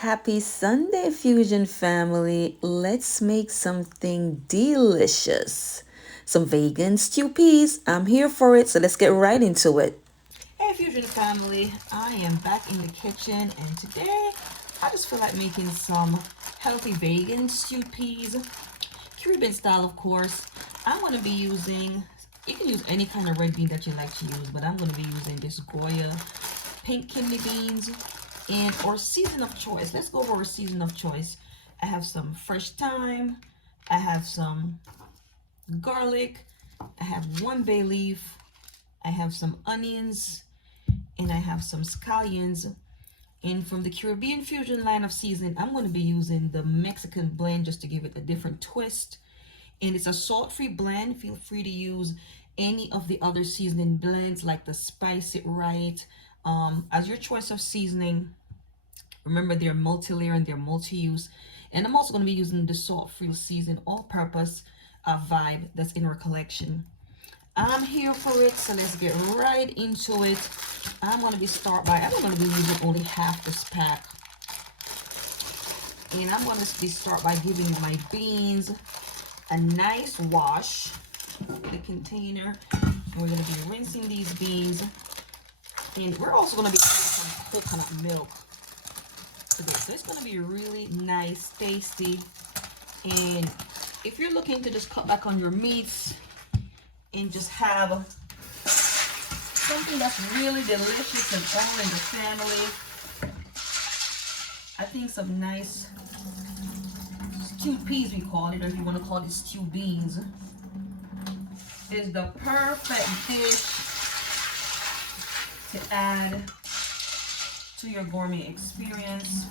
Happy Sunday, Fusion family. Let's make something delicious. Some vegan stew peas. I'm here for it, so let's get right into it. Hey Fusion family, I am back in the kitchen and today I just feel like making some healthy vegan stewed peas, Caribbean style of course. I'm going to be using, you can use any kind of red bean that you like to use, but I'm going to be using this Goya pink kidney beans and or season of choice. Let's go over our season of choice. I have some fresh thyme, I have some garlic, I have one bay leaf, I have some onions, and I have some scallions. And from the Caribbean Fusion line of seasoning, I'm going to be using the Mexican blend just to give it a different twist. And it's a salt-free blend. Feel free to use any of the other seasoning blends like the Spice It Right as your choice of seasoning. Remember, they're multi-layer and they're multi-use. And I'm also going to be using the salt-free season all-purpose vibe that's in our collection. I'm here for it, so let's get right into it. I'm going to I'm going to be using only half this pack. And I'm going to start by giving my beans a nice wash in the container. And we're going to be rinsing these beans. And we're also going to be adding some coconut milk to this. So it's going to be really nice, tasty. And if you're looking to just cut back on your meats and just have something that's really delicious and all in the family, I think some nice stewed peas, we call it, or if you want to call it stewed beans, is the perfect dish to add to your gourmet experience.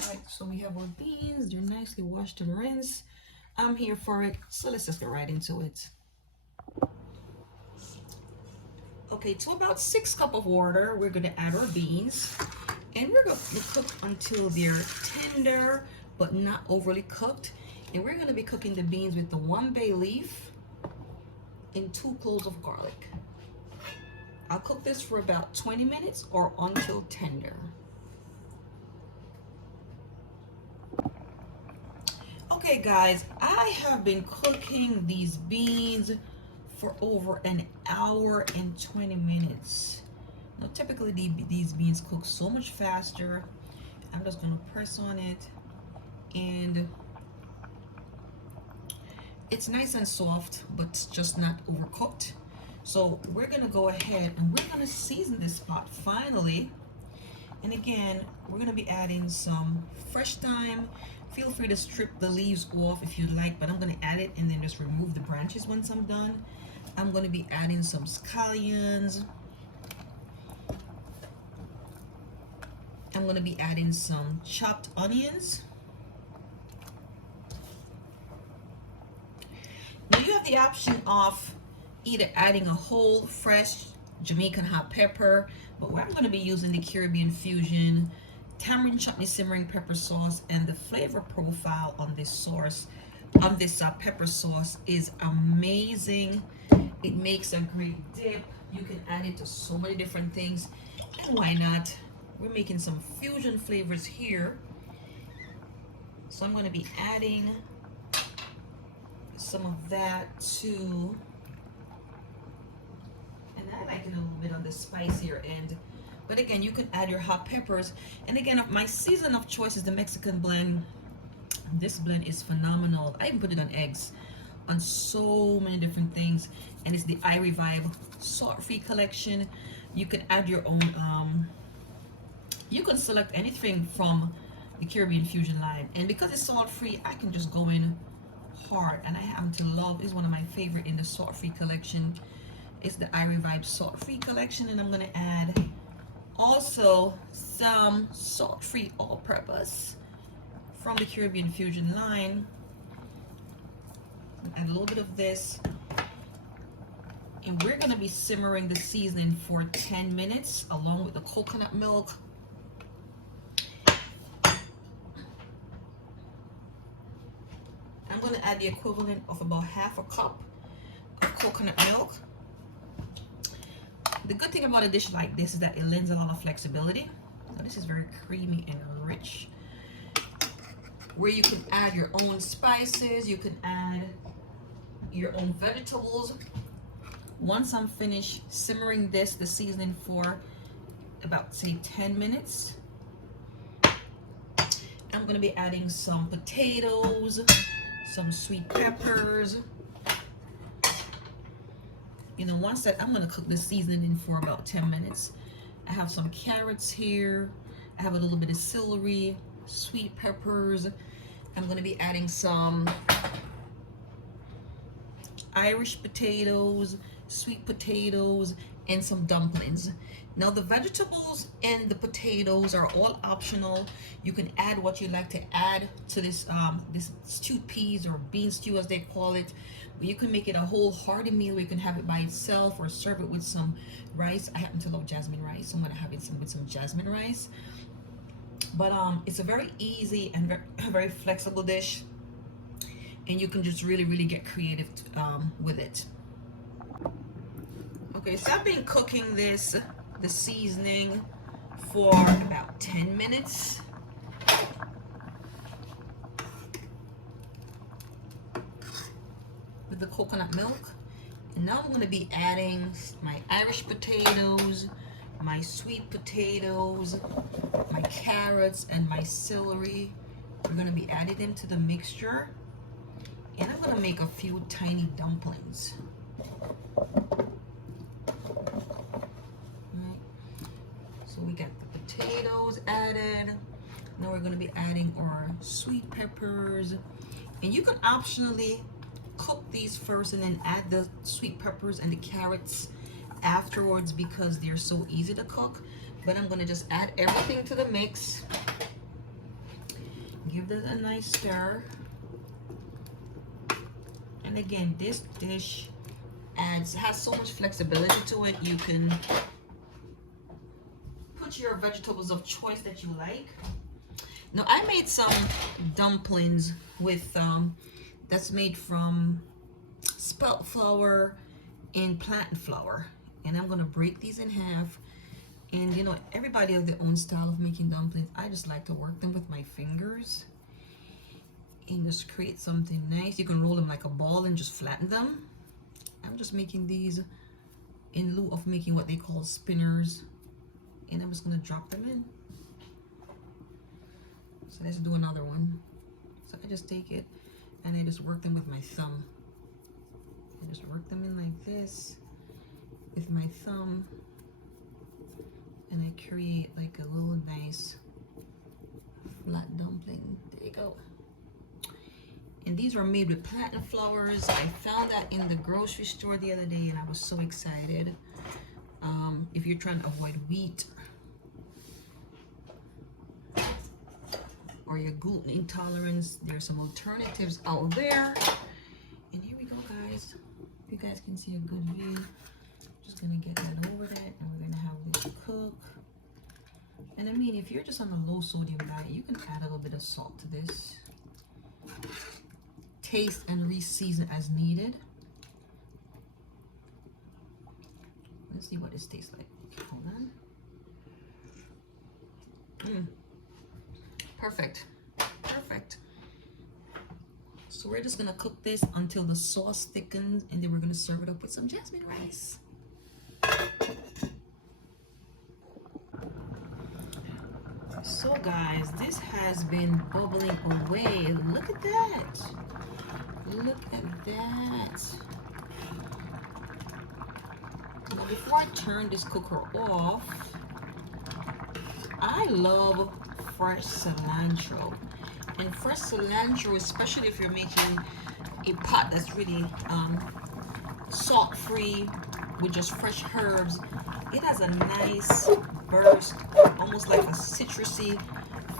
Alright, so we have our beans, they're nicely washed and rinsed. I'm here for it, so let's just get right into it. Okay, to about 6 cups of water, we're going to add our beans. And we're going to cook until they're tender, but not overly cooked. And we're going to be cooking the beans with the 1 bay leaf and 2 cloves of garlic. I'll cook this for about 20 minutes or until tender. Okay guys, I have been cooking these beans for over an hour and 20 minutes. Now typically these beans cook so much faster. I'm just going to press on it and it's nice and soft, but it's just not overcooked. So we're going to go ahead and we're going to season this pot finally. And again, we're going to be adding some fresh thyme. Feel free to strip the leaves off if you like, but I'm going to add it and then just remove the branches once I'm done. I'm going to be adding some scallions. I'm going to be adding some chopped onions. Now you have the option of either adding a whole fresh Jamaican hot pepper, but I'm going to be using the Caribbean Fusion tamarind chutney simmering pepper sauce, and the flavor profile on this pepper sauce is amazing. It makes a great dip. You can add it to so many different things, and why not? We're making some fusion flavors here, so I'm going to be adding some of that too. And I like it a little bit on the spicier end. But again, you can add your hot peppers. And again, my season of choice is the Mexican blend. This blend is phenomenal. I even put it on eggs, on so many different things. And it's the I Revive salt-free collection. You can add your own, you can select anything from the Caribbean Fusion line. And because it's salt-free, I can just go in hard. And I happen to love, it's one of my favorite in the salt-free collection. It's the I Revive salt-free collection. And I'm gonna add also some salt-free all-purpose from the Caribbean Fusion line. Add a little bit of this, and we're going to be simmering the seasoning for 10 minutes along with the coconut milk. I'm going to add the equivalent of about half a cup of coconut milk. The good thing about a dish like this is that it lends a lot of flexibility. So this is very creamy and rich, where you can add your own spices, you can add your own vegetables. Once I'm finished simmering the seasoning for about, say, 10 minutes, I'm going to be adding some potatoes, some sweet peppers. You know, once that, I'm going to cook the seasoning in for about 10 minutes. I have some carrots here. I have a little bit of celery, sweet peppers. I'm going to be adding some Irish potatoes, sweet potatoes, and some dumplings. Now the vegetables and the potatoes are all optional. You can add what you like to add to this this stewed peas or bean stew as they call it. You can make it a whole hearty meal. You can have it by itself or serve it with some rice. I happen to love jasmine rice, so I'm gonna have it with some jasmine rice. But it's a very easy and very flexible dish, and you can just really get creative with it. Okay, so I've been cooking the seasoning for about 10 minutes. With the coconut milk. And now I'm going to be adding my Irish potatoes, my sweet potatoes, my carrots, and my celery. We're going to be adding them to the mixture. And I'm going to make a few tiny dumplings. So we got the potatoes added. Now we're going to be adding our sweet peppers. And you can optionally cook these first and then add the sweet peppers and the carrots afterwards because they're so easy to cook. But I'm going to just add everything to the mix. Give this a nice stir. And again, this dish has so much flexibility to it. You can put your vegetables of choice that you like. Now I made some dumplings with that's made from spelt flour and plantain flour, and I'm gonna break these in half. And you know, everybody has their own style of making dumplings. I just like to work them with my fingers and just create something nice. You can roll them like a ball and just flatten them. I'm just making these in lieu of making what they call spinners, and I'm just gonna drop them in. So let's do another one. So I just take it and I just work them with my thumb. I just work them in like this with my thumb, and I create like a little nice flat dumpling. There you go. And these are made with plantain flours. I found that in the grocery store the other day and I was so excited. If you're trying to avoid wheat or your gluten intolerance, there's some alternatives out there. And here we go, guys. If you guys can see a good view, just gonna get that over that, and we're gonna have this cook. And I mean, if you're just on a low sodium diet, you can add a little bit of salt to this. Taste and re-season as needed. Let's see what this tastes like. Hold on. Perfect. Perfect. So we're just gonna cook this until the sauce thickens, and then we're gonna serve it up with some jasmine rice. So guys, this has been bubbling away. Look at that. Look at that. Now before I turn this cooker off, I love fresh cilantro. And fresh cilantro, especially if you're making a pot that's really salt-free with just fresh herbs, it has a nice burst, almost like a citrusy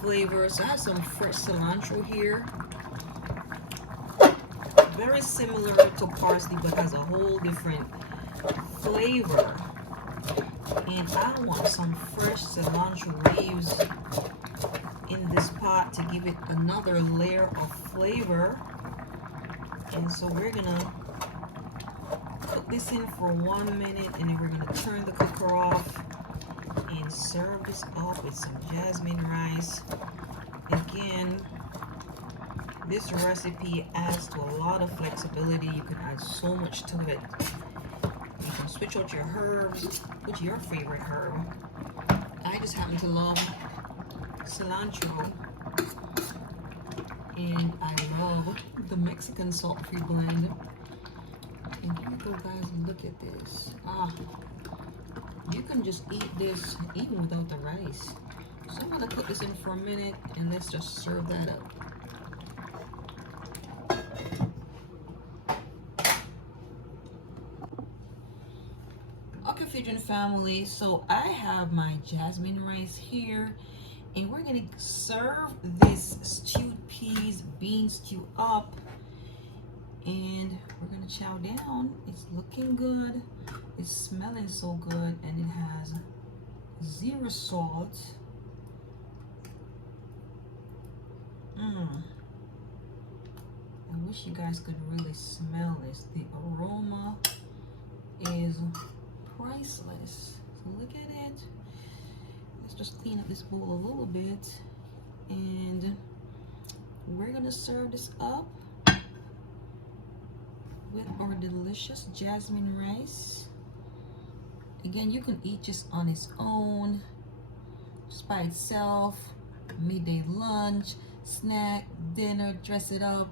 flavor. So I have some fresh cilantro here. Very similar to parsley, but has a whole different flavor. And I want some fresh cilantro leaves in this pot to give it another layer of flavor. And so we're gonna cook cook this in for 1 minute, and then we're gonna turn the cooker off and serve this up with some jasmine rice. Again, this recipe adds to a lot of flexibility. You can add so much to it. You can switch out your herbs. What's your favorite herb? I just happen to love cilantro, and I love the Mexican salt-free blend. And here you go, guys, look at this. You can just eat this even without the rice. So I'm gonna cook this in for a minute, and let's just serve that up. Okay, Fusion family, so I have my jasmine rice here, and we're gonna serve this stewed peas bean stew up, and we're gonna chow down. It's looking good, it's smelling so good, and it has 0 salt. I wish you guys could really smell this. The aroma is priceless. So look at it. Let's just clean up this bowl a little bit, and we're gonna serve this up with our delicious jasmine rice. Again, you can eat just on its own, just by itself, midday lunch, snack, dinner, dress it up.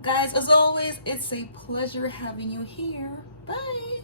Guys, as always, it's a pleasure having you here. Bye.